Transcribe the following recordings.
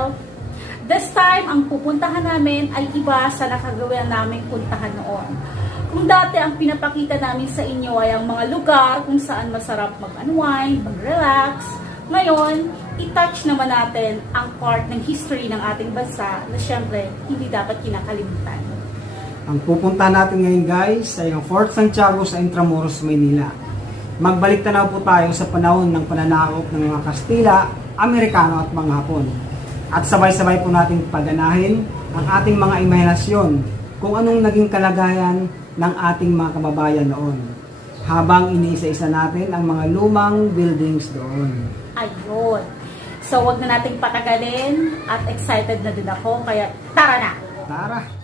Well, this time, ang pupuntahan namin ay iba sa nakagawa namin puntahan noon. Kung dati ang pinapakita namin sa inyo ay ang mga lugar kung saan masarap mag-unwind, mag-relax, ngayon, i-touch naman natin ang part ng history ng ating bansa na syempre, hindi dapat kinakalimutan. Ang pupuntahan natin ngayon guys ay ang Fort Santiago sa Intramuros, Maynila. Magbalik tanaw po tayo sa panahon ng pananakop ng mga Kastila, Amerikano at mga Hapon. At sabay-sabay po nating paganahin ang ating mga imahinasyon kung anong naging kalagayan ng ating mga kababayan noon habang iniisa-isa natin ang mga lumang buildings doon. Ayun. So, wag na nating patagalin at excited na din ako, kaya tara na! Tara!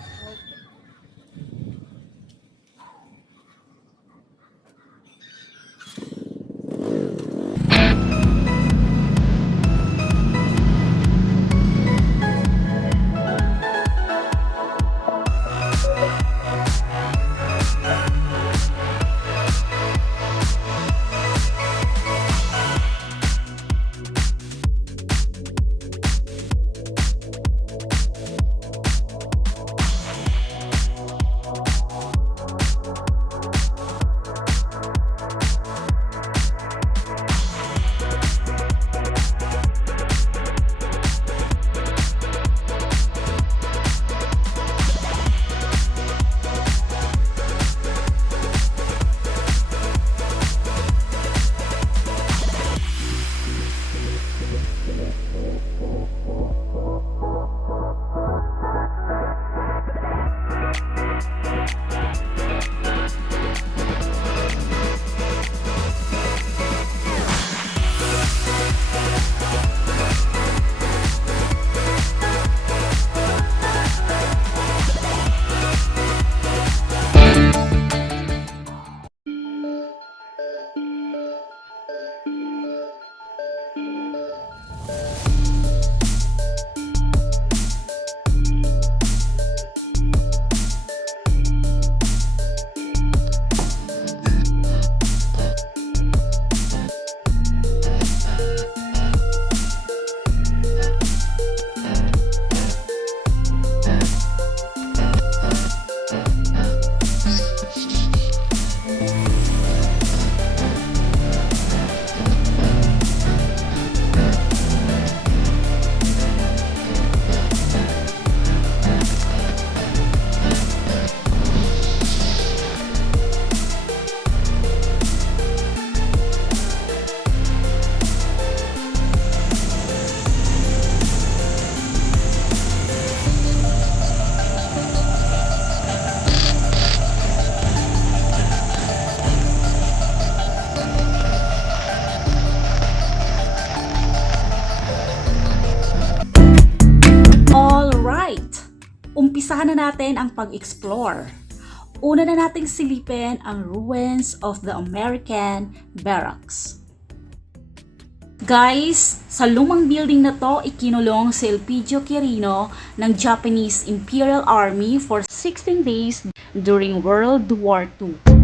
Umpisahan na natin ang pag-explore. Una na nating silipin ang ruins of the American Barracks. Guys, sa lumang building na to, ikinulong si Elpidio Quirino ng Japanese Imperial Army for 16 days during World War II.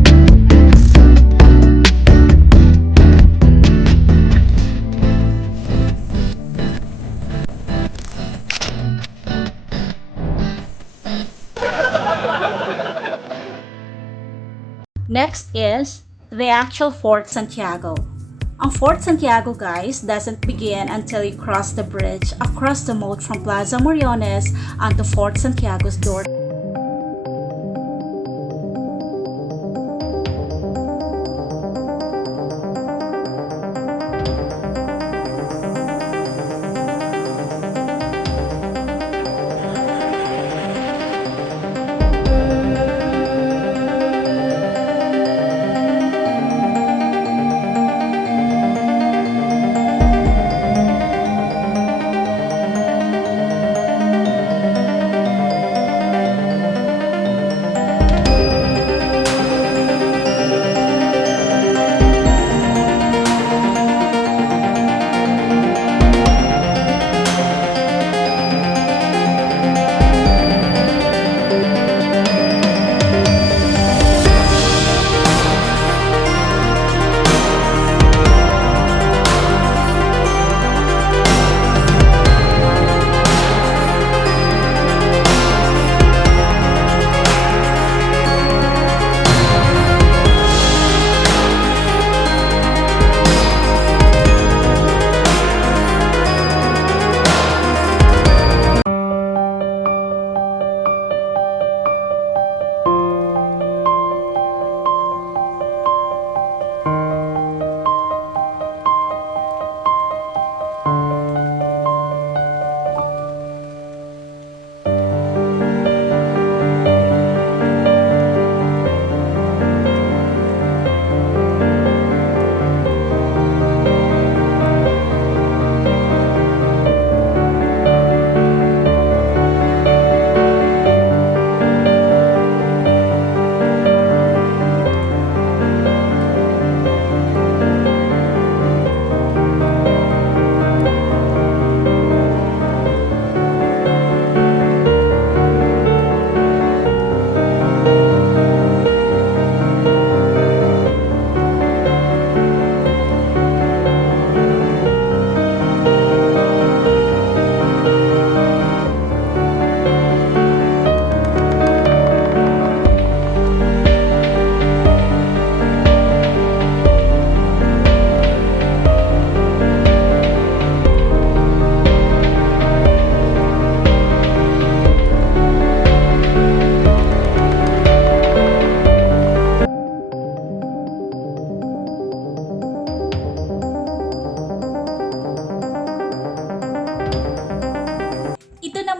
Next is the actual Fort Santiago. Ang Fort Santiago, guys, doesn't begin until you cross the bridge across the moat from Plaza Moriones onto Fort Santiago's door.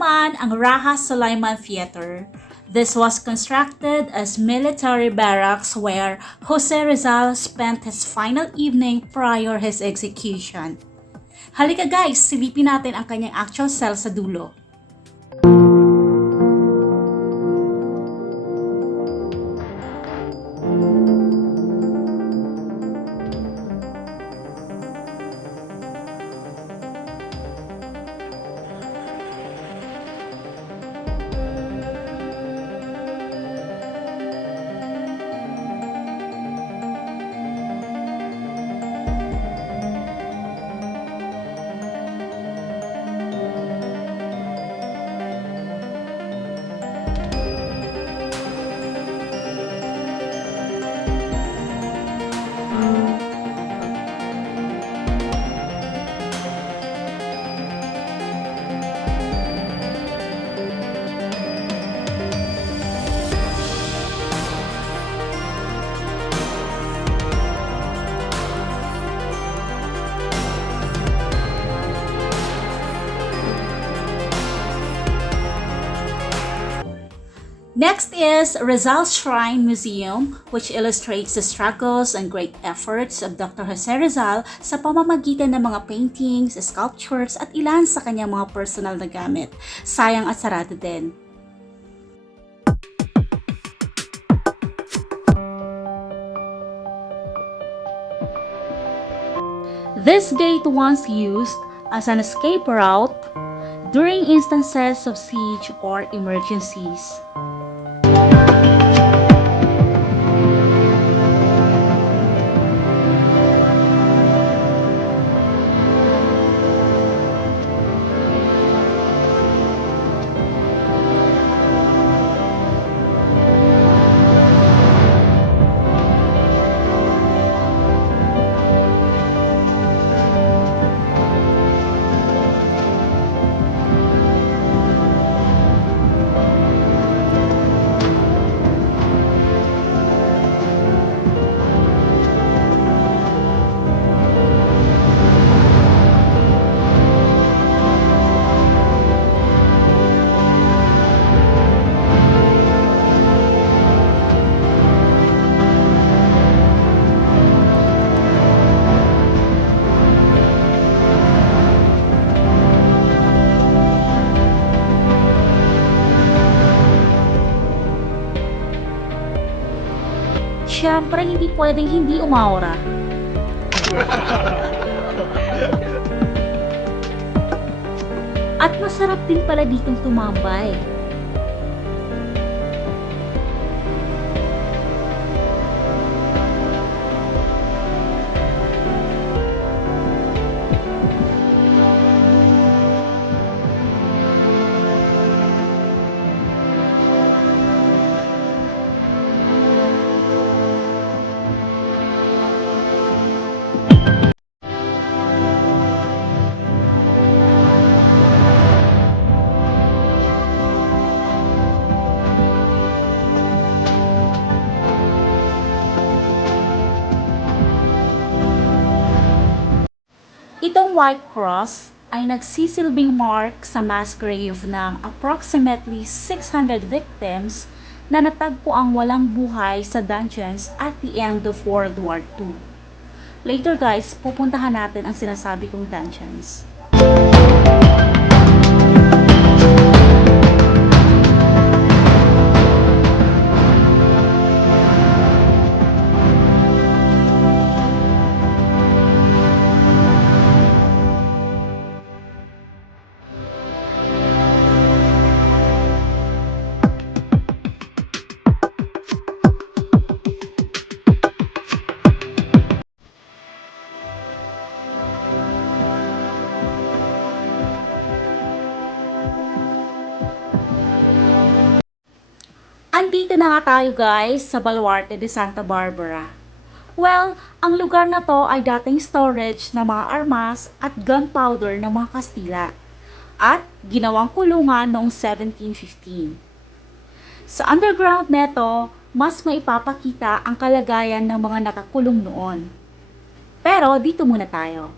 naman ang Raha Sulaiman Theater. This was constructed as military barracks where Jose Rizal spent his final evening prior his execution. Halika guys, silipin natin ang kanyang actual cell sa dulo. Next is Rizal Shrine Museum, which illustrates the struggles and great efforts of Dr. Jose Rizal sa pamamagitan ng mga paintings, sculptures at ilan sa kanyang mga personal na gamit. Sayang at sarado din. This gate once used as an escape route during instances of siege or emergencies. Siyempre, hindi pwedeng hindi umaura. At masarap din pala ditong tumambay. Itong white cross ay nagsisilbing mark sa mass grave ng approximately 600 victims na natagpo ang walang buhay sa dungeons at the end of World War II. Later guys, pupuntahan natin ang sinasabi kong dungeons. Andito na nga tayo guys sa Baluarte de Santa Barbara. Well, ang lugar na to ay dating storage ng mga armas at gunpowder ng mga Kastila at ginawang kulungan noong 1715. Sa underground neto, mas maipapakita ang kalagayan ng mga nakakulong noon. Pero dito muna tayo.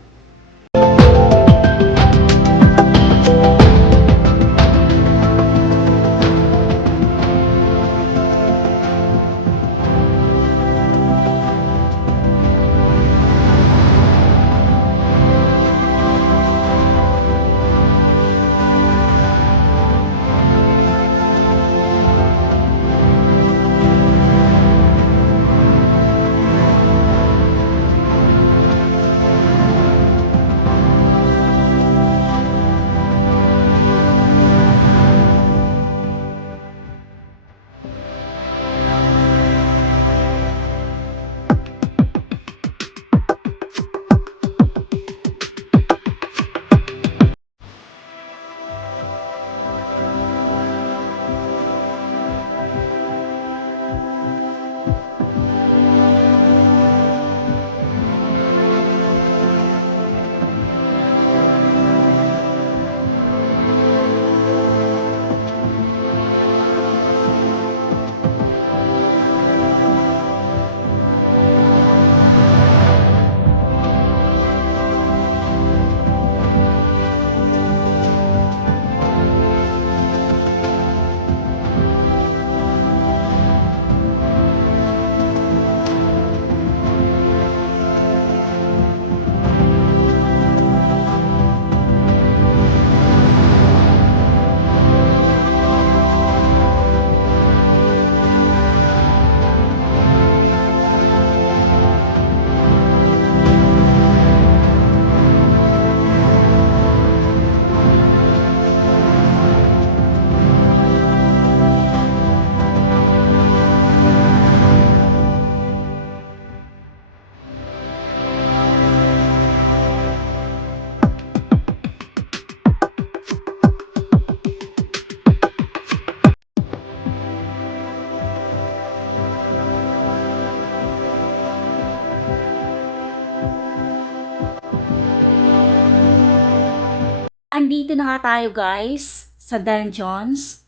Nandito na nga tayo guys sa dungeons.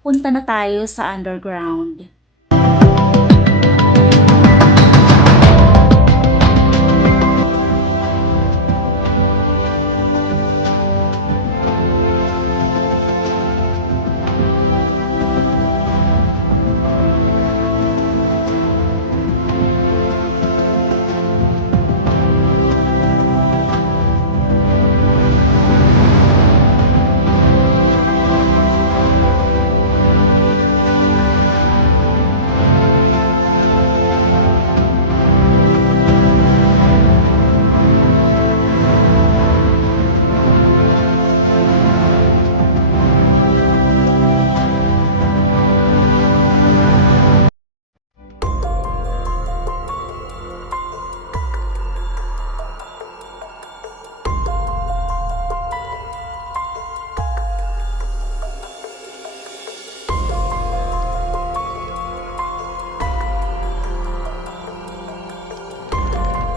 Punta na tayo sa underground.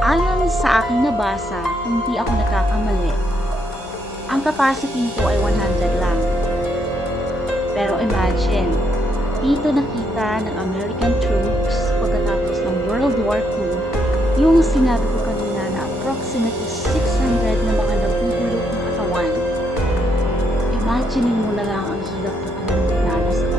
Ayon sa aking nabasa, kung di ako nagkakamali, ang capacity ko ay 100 lang. Pero imagine, dito nakita ng American troops pagkatapos ng World War II, yung sinabi ko kanina na approximately 600 na mga nabubulok na katawan. Imagine mo na lang ang hirap na kanilang dinanas ko.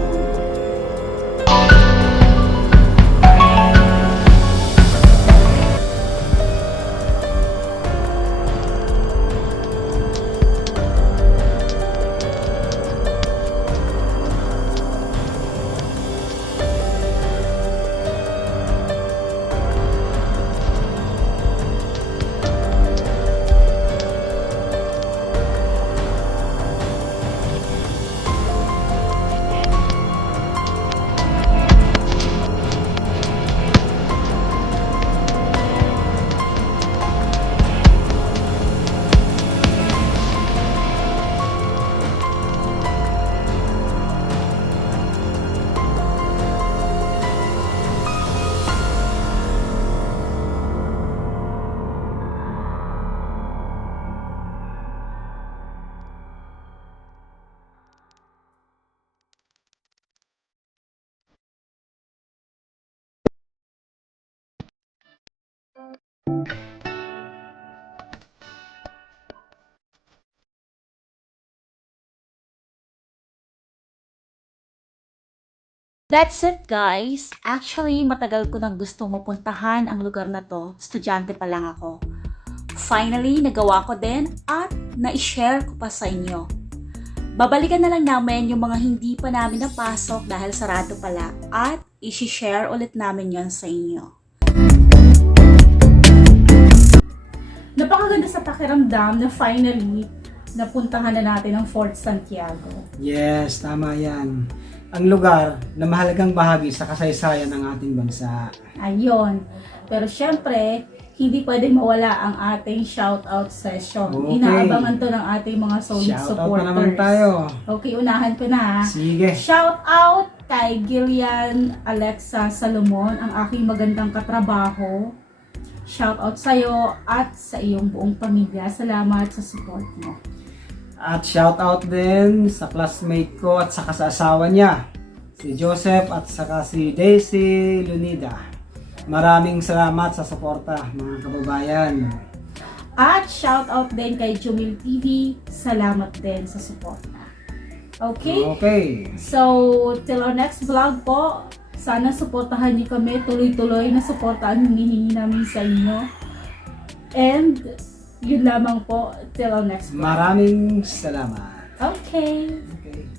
That's it guys. Actually, matagal ko nang gustong mapuntahan ang lugar na to. Estudyante pa lang ako. Finally, nagawa ko din at na-share ko pa sa inyo. Babalikan na lang namin yung mga hindi pa namin napasok dahil sarado pala at i-share ulit namin yon sa inyo. Napakaganda sa pakiramdam na finally napuntahan na natin ang Fort Santiago. Yes, tama yan. Ang lugar na mahalagang bahagi sa kasaysayan ng ating bansa. Ayun. Pero syempre, hindi pwedeng mawala ang ating shoutout session. Okay. Inaabangan to ng ating mga solid Shoutout supporters. na naman tayo. Okay, unahan ko na. Sige. Shoutout kay Gillian Alexa Salomon, ang aking magandang katrabaho. Shoutout sa'yo at sa iyong buong pamilya. Salamat sa support mo. At shoutout din sa classmate ko at saka sa asawa niya, si Joseph at saka si Daisy Lunida. Maraming salamat sa suporta, mga kababayan. At shoutout din kay Jumil TV. Salamat din sa suporta. Okay? Okay. So, till our next vlog po, sana suportahan niyo kami. Tuloy-tuloy na suportahan hinihingi namin sa inyo. And, yun lamang po. Till our next vlog. Maraming salamat. Okay. Okay.